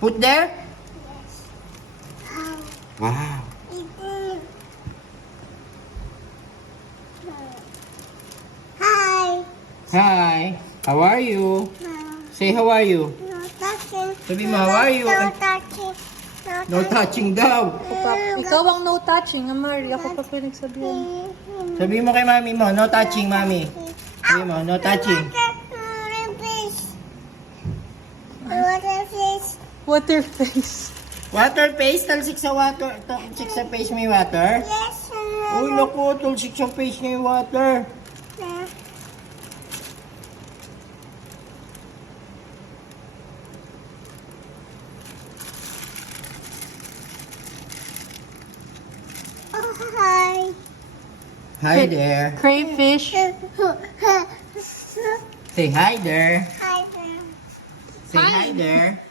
Put there? Wow. Hi. Hi. How are you? Say how are you? No touching. Sabi mo, how are you? No touching. No touching daw. Ikaw ang no touching, Amari. Ako pa pinagsabihan. Sabi mo kay mami mo, no touching, mami. Sabi mo, no touching. Water fish. Water face. Water face, talsik sa water. Talsik sa face may water. Yes. Uy, naku, talsik sa face niya yung water. Oh, hi. Hi there. Crayfish. Say hi there. Hi there. Say hi there.